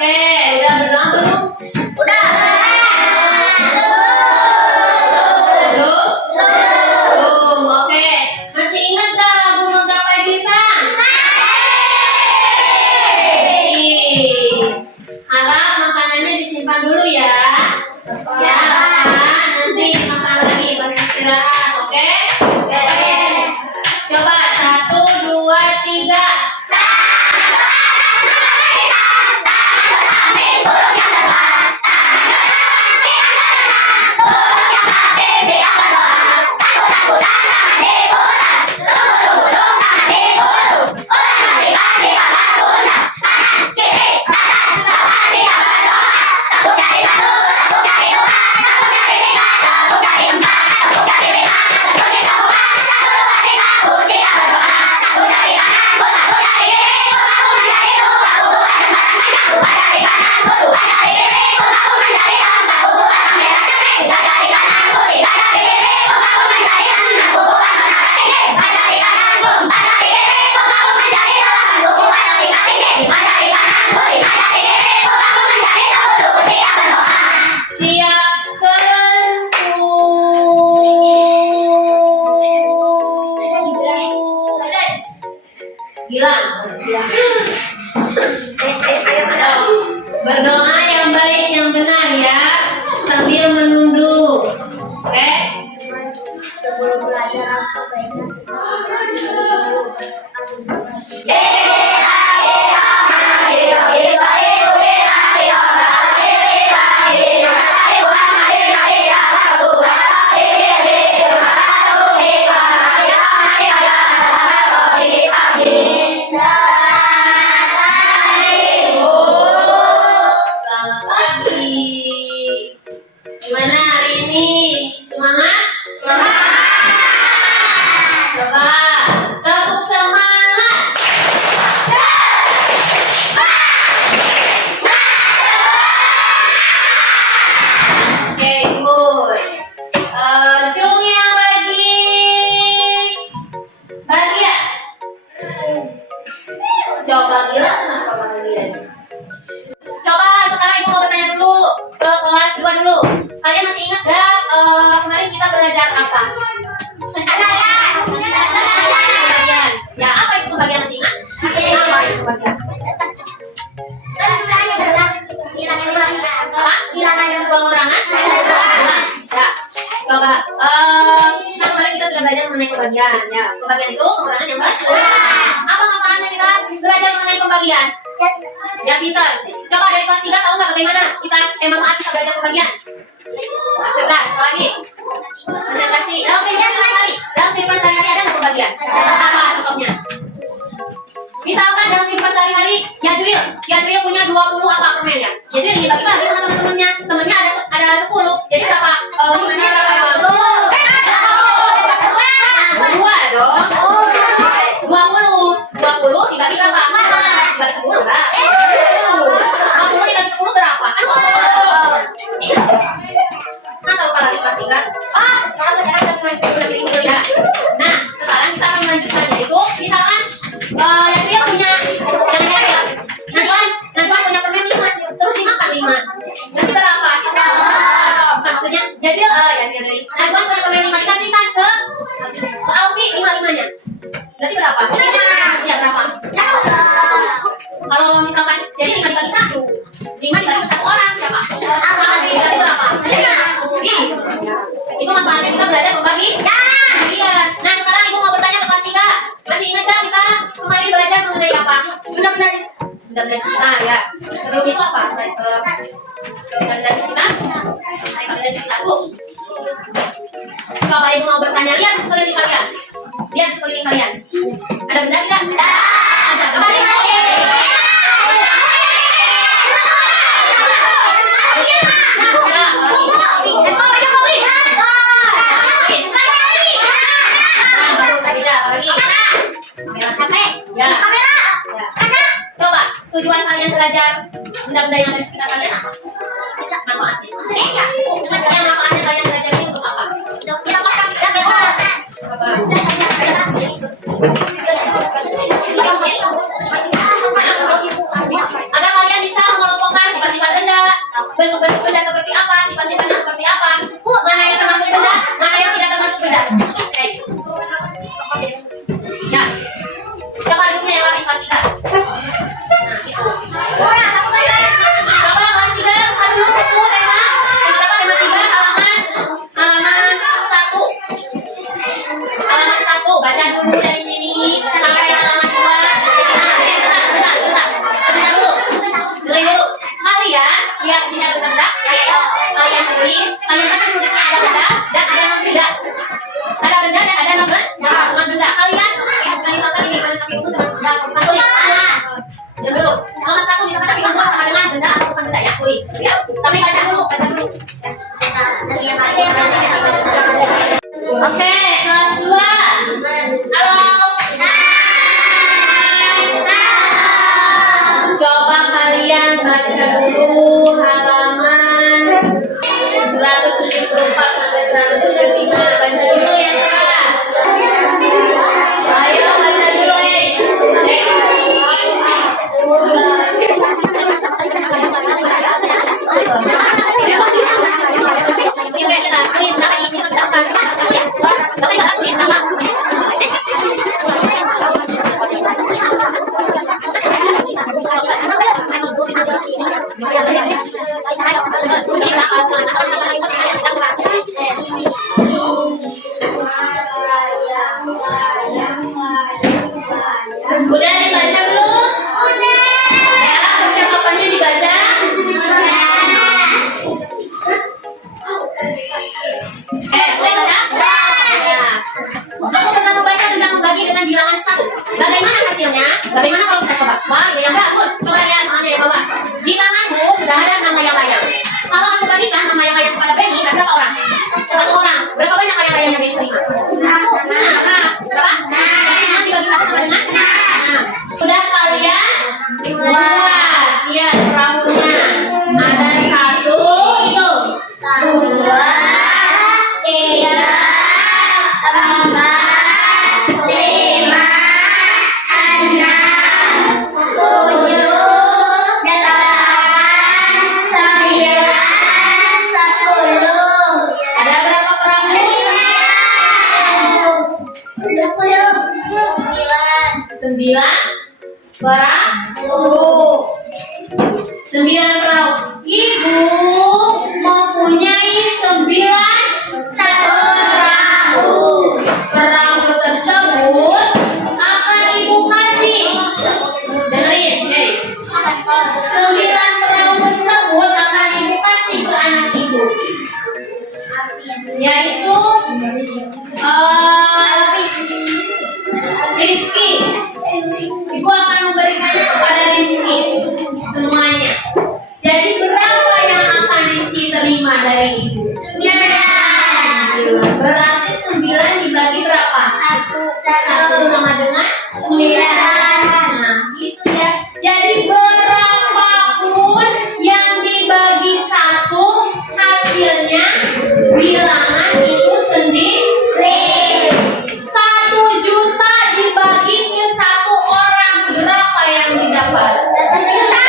Oke, udah berdoa belum? Udah. Belum? Belum. Oke. Masih ingat gak lagu Menggapai Bintang? Harap makanannya disimpan dulu ya. Ya, nanti makan lagi pas istirahat, oke? Coba 1, 2, 3. Berdoa yang baik yang benar ya, sambil menunduk. Oke? Sebelum belajar apa baiknya Selamat pagi. Gimana hari ini? Semangat? Coba tepuk semangat. Oke, good. Cung yang bagi ya? Coba Gira, kenapa bahagia? Coba sekarang ibu mau bertanya dulu ke kelas 2 dulu. Kalian masih ingat gak kemarin kita belajar apa? Pembagian. Ya, apa itu pembagian, masih ingat? Apa itu pembagian? Apa? Pengurangan? Ya. Coba. Nah, kemarin kita sudah belajar mengenai pembagian. Ya, pembagian itu pengurangan yang baik. Apa manfaatnya kita belajar mengenai pembagian? Ya, pintar. Coba dari kelas 3 tahu nggak bagaimana kita manfaat kita belajar pembagian? Cerdas, apa lagi? Konsentrasi. Dalam kehidupan sehari-hari, ada nggak pembagian? Apa contohnya? Misalkan dalam kehidupan sehari-hari, Yajril punya 20 apa permen ya? Yajril ingin bagi-bagi sama teman-temannya. Temannya ada 10. Jadi berapa? Masing-masing berapa? 2 dong. 20 dibagi berapa? Dibagi 10 enggak? 20 dibagi 10 berapa? Masa lupa lagi kelas 3? Ya. Nah, sekarang kita akan melanjutkan, yaitu misalkan Yajril punya yang Najwan punya permen 5, terus dimakan 5. Nanti berapa? Maksudnya Yajril Najwan punya permen 5 dikasihkan ke Alfi 5-5-nya. Berarti berapa? Ya, berapa? Kalau misalkan jadi 5 dibagi 1, 5 dibagi 1 orang siapa? Alfi. Berarti berapa? Itu manfaatnya kita belajar membagi. Iya. Nah, sekarang ibu mau bertanya ke kelas 3. Masih ingat gak kita kemarin belajar mengenai apa? Benda-benda sekitar ya. Sebelum itu apa? Benda-benda sekitar. Benda sekitar tuh. Coba ibu mau bertanya, lihat di sekeliling kalian. Ada benda tidak? Ada. Coba lihat. Tujuan kalian belajar benda-benda yang ada di sekitar kalian apa? Manfaatnya? Yang manfaatnya kalian belajar ini untuk apa? Agar kalian bisa mengelompokkan tulis ya. Tapi baca dulu, baca dulu. Oke, kelas 2. Halo. Coba kalian baca dulu halaman 174 sampai 175. Baca dulu yang keras. Ayo baca dulu, Udah dibaca belum? Udah. Ya, percakapannya dibaca. Boleh baca? Ya. Aku pernah membaca tentang membagi dengan bilangan 1. Bagaimana hasilnya? Bagaimana kalau kita coba? Wah, yang bagus. Coba lihat soalnya ya bawah. Di tanganmu sudah ada 6 layang-layang. Kalau aku bagikan 6 layang-layang kepada Benny, ada berapa orang? 1 orang. Berapa banyak layang-layang yang Benny terima? Nah, berapa? Nah, dibagi 1 sama dengan? Nah, sudah kalian buat. Lihat perahunya. Ada 1, itu. 2, 3, 4, 5, 6, 7, 8, 9, 10. Ada berapa perahu? 9 perahu. 9 perahu. Ibu mempunyai 9 perahu. Perahu tersebut akan ibu kasih. Dengerin, hey. 9 perahu tersebut akan ibu kasih ke anak ibu, yaitu Rizky. Ibu akan memberikannya kepada Rizky semuanya. Jadi berapa yang akan Rizky terima dari ibu? 9. Berarti 9 dibagi berapa? 1 sama dengan 9. Nah, gitu ya. Jadi berapapun yang dibagi 1, hasilnya bilangan itu sendiri. 1 juta dibagi ke 1 orang, berapa yang didapat? 1 juta.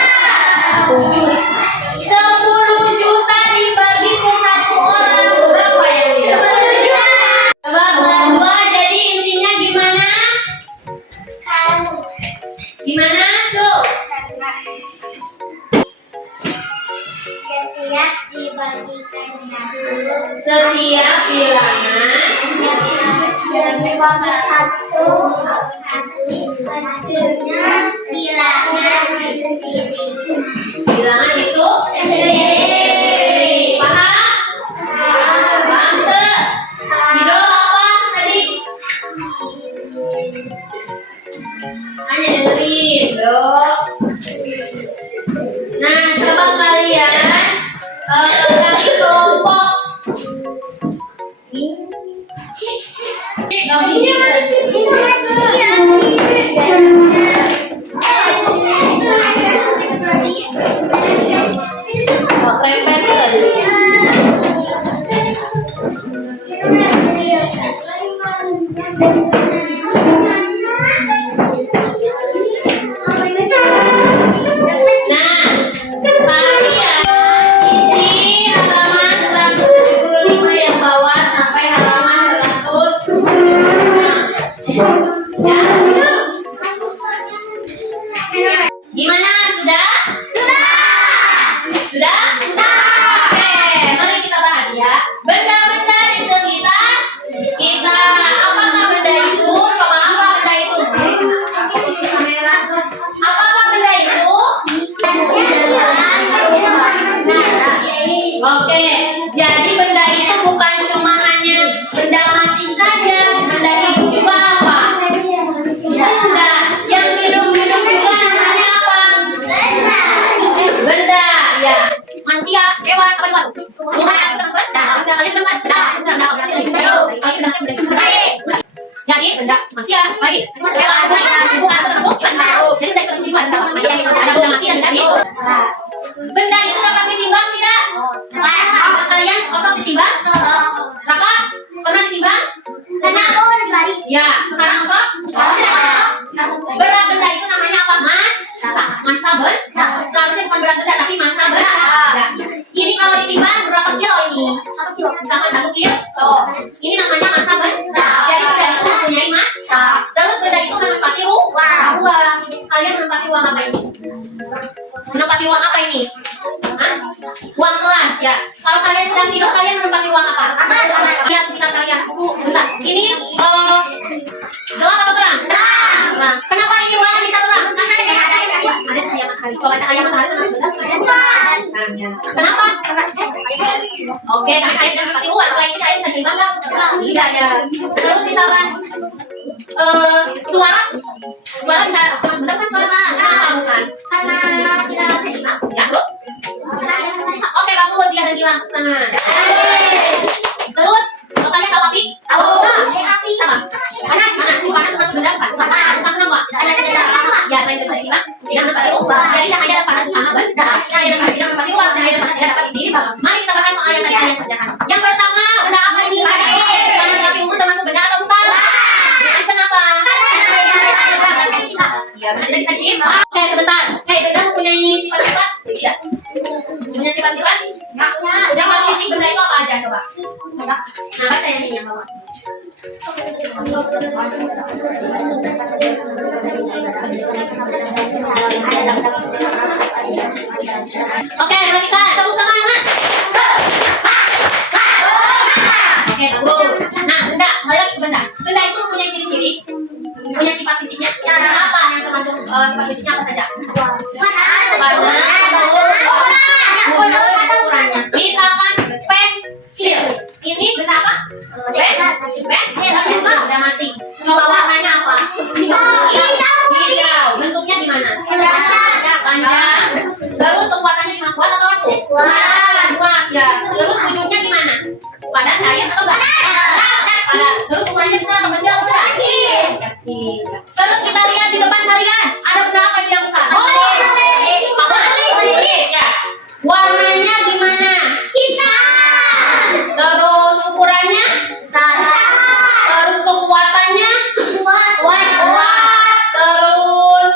1 juta. 10 juta dibagi ke 1 orang, berapa yang didapat? 10 juta. Coba kelas 2, jadi intinya gimana? Gimana? Tuh. Setiap dibagikan 1, Setiap bilangan yang dibagi 1, hasilnya bilangan sendiri. bilangan itu Sendiri. paham? Paham tuh? Hidro apa tadi? Hanya dengerin, Dok. Nah, coba kalian bagi kelompok. Gak bisa. Oh, krempet tuh. Nah, kalian isi lewat apa lewat? Bukan, terus benda. Benda kalian dapat. Benda berarti lagi. Jadi benda manusia lagi. Bukan termasuk benda. Jadi benda itu ada benda mati dan benda hidup. Benda itu dapat ditimbang tidak? Kalian kosong ditimbang? Berapa? Pernah ditimbang? Karena aku berbalik. Ya, sekarang kosong? Berat benda itu namanya apa? Massa benda. Seharusnya bukan berat benda tapi massa benda. Ini kalau ditimbang berapa kilo ini? 1 kilo. Sama 1 kilo. Ini namanya massa benda. Jadi benda itu mempunyai massa. Terus benda itu menempati ruang. Kalian menempati ruang apa ini? Menempati ruang apa ini? Hah? Ruang kelas ya. Kalau kalian sedang tidur, kalian menempati ruang apa? Lihat sekitar kalian. Bentar. Ini gelap atau terang? Terang. Kenapa ini ruangan bisa terang? Karena ada cahaya. Ada cahaya matahari. Coba cahaya matahari itu masuk benda. Kenapa? Oke, karena cahaya tidak menempati ruang. Selain itu cahaya bisa ditimbang nggak? Tidak ya. Terus misalkan suara bisa masuk benda kan? Bukan. Karena kita bisa timbang. Ya terus? Oke, bagus dia ada hilang tangan. Terus, kalian tahu api? Tahu. Api. Sama. Panas masuk benda kan? Bukan kenapa? Ya, saya tidak bisa ditimbang. Tidak menempati ruang. Jadi cahaya dan panas bukan benda. Cahaya dan panas tidak menempati ruang. Cahaya dan panas tidak dapat ditimbang. Mari kita bahas soal yang tadi kalian kerjakan. Yang pertama, benda apa ini? Panas api unggun termasuk benda atau bukan? Kenapa? Ya, benda tidak bisa ditimbang. Oke, sebentar. Benda mempunyai sifat-sifat? Tidak. Punya sifat-sifat? Yang fisik benda itu apa aja coba? Nah, baca yang ini yang bawah. Oke, perhatikan, tepuk semangat. Oke, bagus. Nah, benda, balik ke benda. Benda itu mempunyai ciri-ciri, punya sifat fisiknya. Apa yang termasuk sifat fisiknya apa saja? Warna, ukurannya. Misalkan pensil. Ini benda apa? Pensil. Benda mati. Coba warnanya apa? Hijau. Bentuknya gimana? Panjang. Terus kekuatannya gimana? Kuat atau rapuh? Kuat ya. Terus wujudnya gimana? Padat, cair atau enggak? Padat. Terus ukurannya besar atau kecil? Kecil. Terus kita lihat di depan kalian ada benda apa yang besar? Apa? Ya. Warnanya gimana? Hitam. Terus ukurannya? Besar. Terus kekuatannya? Kuat. Terus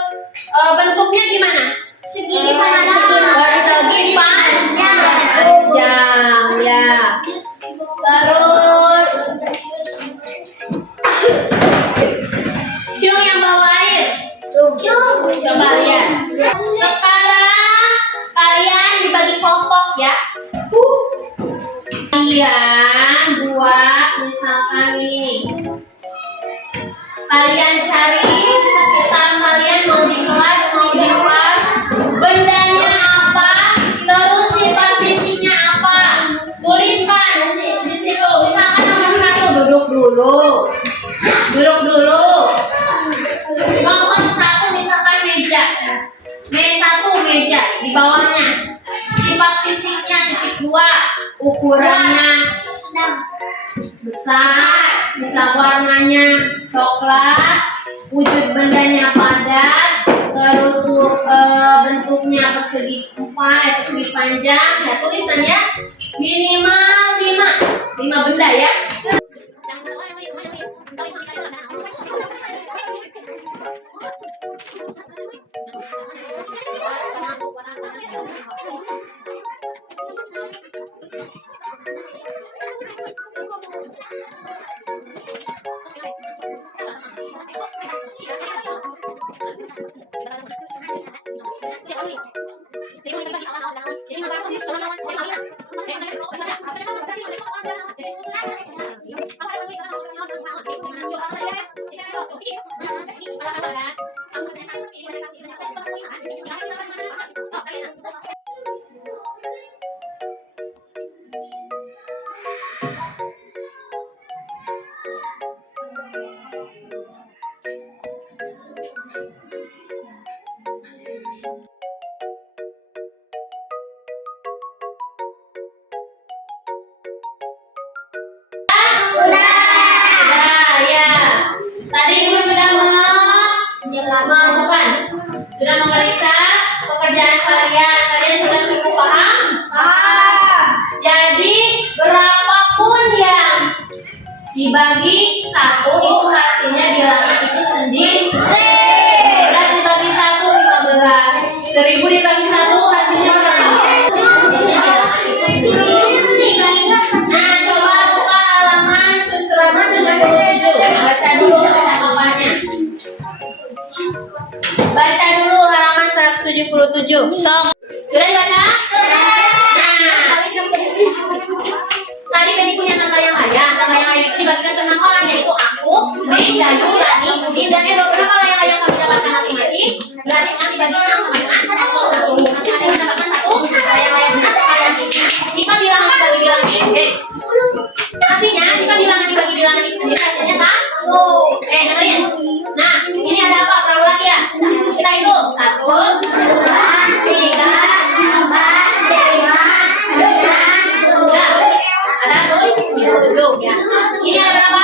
bentuknya gimana? Segini panjang. Persegi panjang ya. Terus cium yang bawa air. Coba lihat. Sekarang kalian dibagi kelompok ya. Kalian buat misalkan ini. Kalian cari sekitar kalian mau di kelas mau di luar. Bendanya apa? Terus sifat fisiknya apa? Tuliskan di situ. Misalkan nomor 1 duduk dulu. Nomor 1 misalkan meja. Meja di bawahnya. Sifat fisiknya titik 2. Ukurannya besar. Misal warnanya coklat. Wujud bendanya padat. Terus bentuknya persegi panjang. Ya tulisannya minimal 5 benda ya. Jadi dibagi 1 itu hasilnya bilangan itu sendiri. 11 dibagi 1 15. 1000 dibagi 1 hasilnya berapa? Hasilnya bilangan itu sendiri. Nah, coba buka halaman 177. Baca dulu catatannya. Baca dulu halaman 177. Sok. Sudah dibaca? Nah, tadi Beni punya tangga yang layak. Tangga yang layak itu dibagikan ke 6 orang, yaitu aku, Beni, Dayu, Rani, Udin, dan Edo. Berapa layang-layang kami dapatkan masing-masing? Berarti kan dibagi 6 sama dengan 1. Masing-masing mendapatkan 1 layang-layang emas layang-layang. Jika bilangan dibagi bilangan artinya jika bilangan dibagi bilangan itu sendiri hasilnya 1. Dengerin. Nah, ini ada apa? Perahu lagi ya? Kita hitung 1, 2, 3, 4, 5, 6, 7. Ada 7 ya. Ini ada berapa?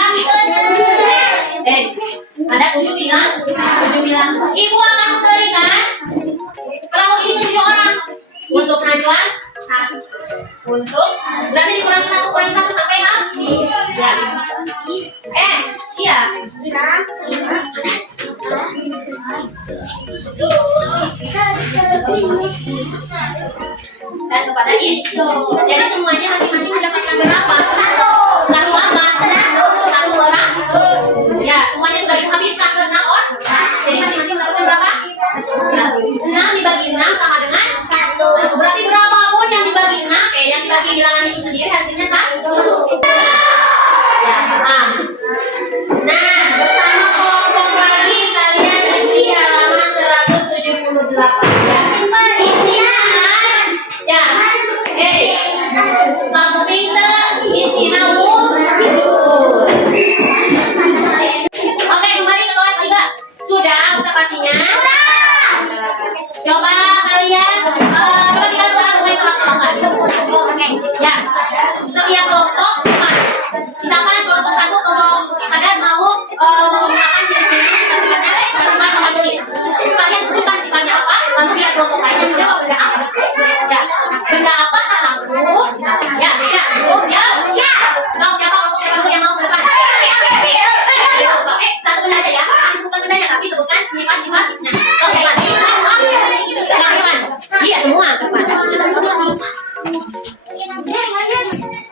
Ada 7 bilang. Ibu akan memberikan perahu ini ke 7 orang. Untuk Najwa 1. Untuk berarti dikurangi 1 sampai habis. Ya. Iya. Dan kepada itu. Jadi semuanya masing-masing mendapatkan berapa? 1 apa? 1 orang. Ya, semuanya sudah dihabiskan ke 6 orang. Jadi masing-masing mendapatkan berapa? 6 dibagi 6 sama dengan 1. Berarti berapapun yang dibagi 6, yang dibagi bilangan itu sendiri hasilnya 1. Ya, nah, bersama kelompok lagi kalian isi halaman 178 ya. Isian ya. Kamu minta isi namu. Oke, kembali ke kelas 3. Sudah observasinya? Coba kalian coba kita sekarang mulai kelompok-kelompokan. Ya. Setiap kelompok misalkan kelompok 1 ada mau menggunakan ciri-ciri sifatnya sifat sama tulis. Kalian sebutkan sifatnya apa, lalu biar kelompok lainnya menjawab benda apa. Ya, benda apa lampu. Ya, siap. Mau siapa kelompok siapa yang mau berdepan? Satu benda aja ya. Sebutkan bendanya tapi sebutkan sifat-sifatnya. Oke, iya semua cepat.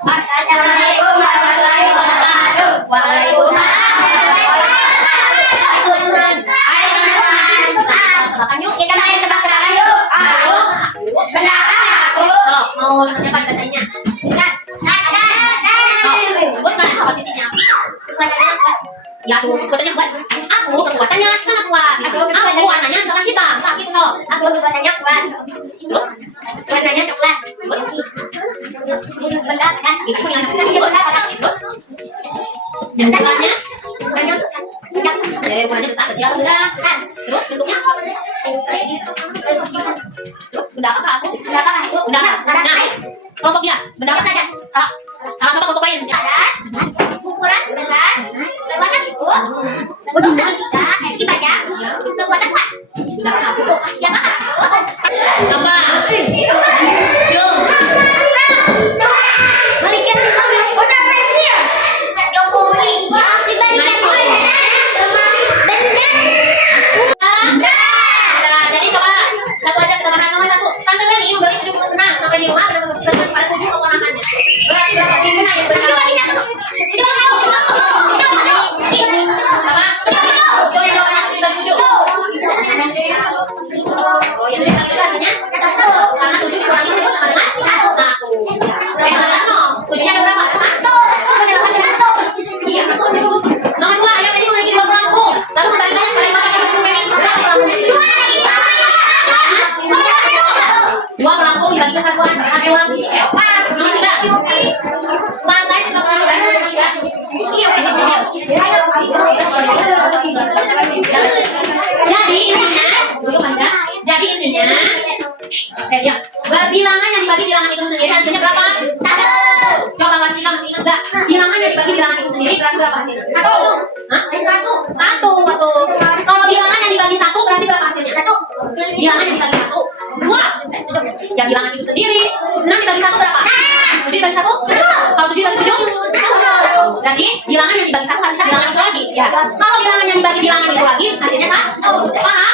Assalamualaikum warahmatullahi wabarakatuh. Waalaikumsalam. Yuk kita main tebak-tebakan yuk. Benda apa aku? So, mau sama siapa bacanya? Sebutkan kompetisinya. Ya tuh, kekuatannya kuat. Aku kekuatannya sangat kuat. Aku warnanya sangat hitam. Tak gitu so. Aku kekuatannya kuat. Terus warnanya coklat. Terus benda kan? Itu yang terus. Bentuknya? Warnanya besar, kecil, sedang. Terus bentuknya? Terus benda apa aku? Benda apa? Nah, kelompok dia. Benda apa saja? Sama-sama kelompok lain. Ukuran besar, berwarna biru, bentuk segitiga, segi panjang, kekuatan kuat. Siapa aku? Apa? Jom. Balikan dulu. Udah pensil. Jokowi. Dibalikan dulu. Benda. Nah, jadi coba satu aja kita makan nomor 1. Tante Beni membeli 70 benang sampai di rumah ada pada 7 keponakannya. Berarti berapa benang yang berapa? Bilangan yang dibagi bilangan itu sendiri hasilnya berapa? 1. Coba masih ingat enggak? Bilangan yang dibagi bilangan itu sendiri berarti berapa hasilnya? 1. Hah? 1. Kalau bilangan yang dibagi 1 berarti berapa hasilnya? 1. Bilangan yang dibagi 1 2. Ya bilangan itu sendiri. 6 dibagi 1 berapa? 7 dibagi 1? Kalau 7 dibagi 7? Berarti bilangan yang dibagi satu hasilnya bilangan itu lagi. Ya. Kalau bilangan yang dibagi bilangan itu lagi hasilnya satu. Paham?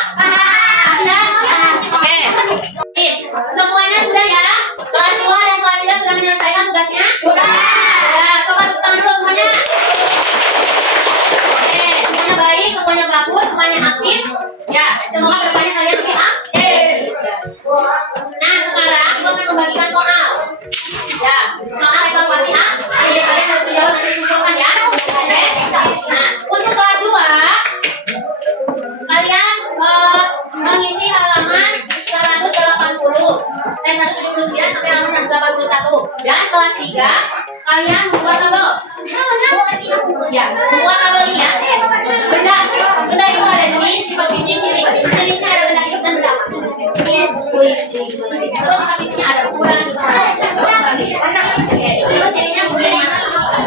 Tidak? Oke. Semuanya sudah ya? Kelas 2 dan kelas 3 sudah menyelesaikan tugasnya? Sudah. Ya, coba tepuk tangan dulu semuanya. Oke, semuanya baik, semuanya bagus, semuanya aktif. Ya, semoga kedepannya kalian lebih aktif. Nah, sekarang ibu akan membagikan soal. Ya, soal evaluasi A. Jadi kalian harus menjawab dan dikumpulkan ya. Oke. Nah, untuk kelas 2 kalian mengisi halaman 180, 179 sampai halaman 181. Dan kelas 3 kalian membuat tabel. Ya, membuat tabel ini ya. Benda itu ada jenis, tipe fisik, ciri. Jenisnya ada benda hidup dan benda apa? Kulit, ciri. Terus tipe fisiknya ada ukuran, terus lagi. Oke, terus cirinya kemudian masa sama apa?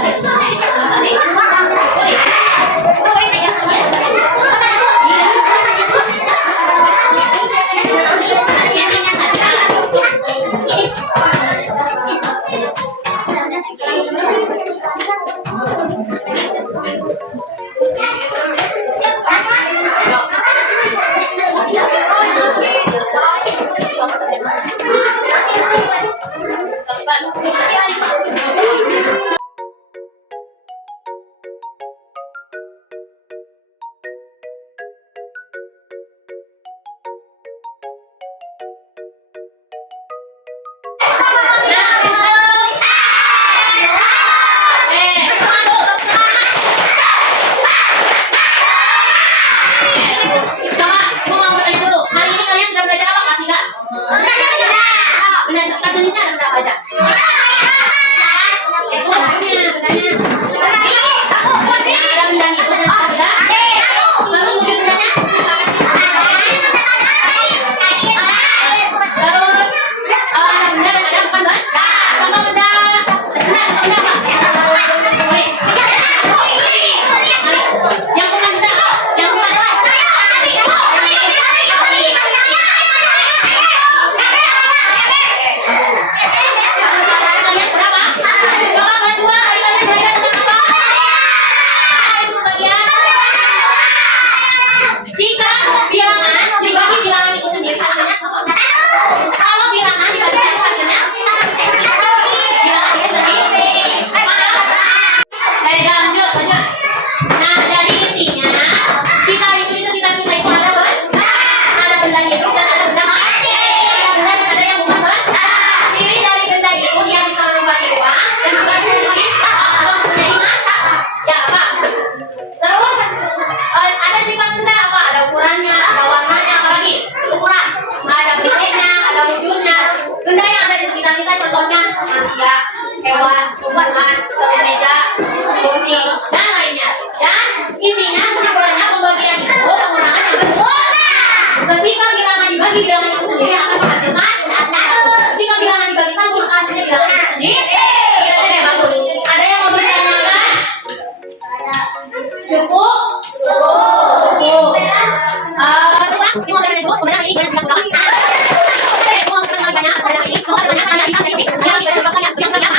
Isinya saja.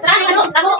Sekarang dulu, lagu,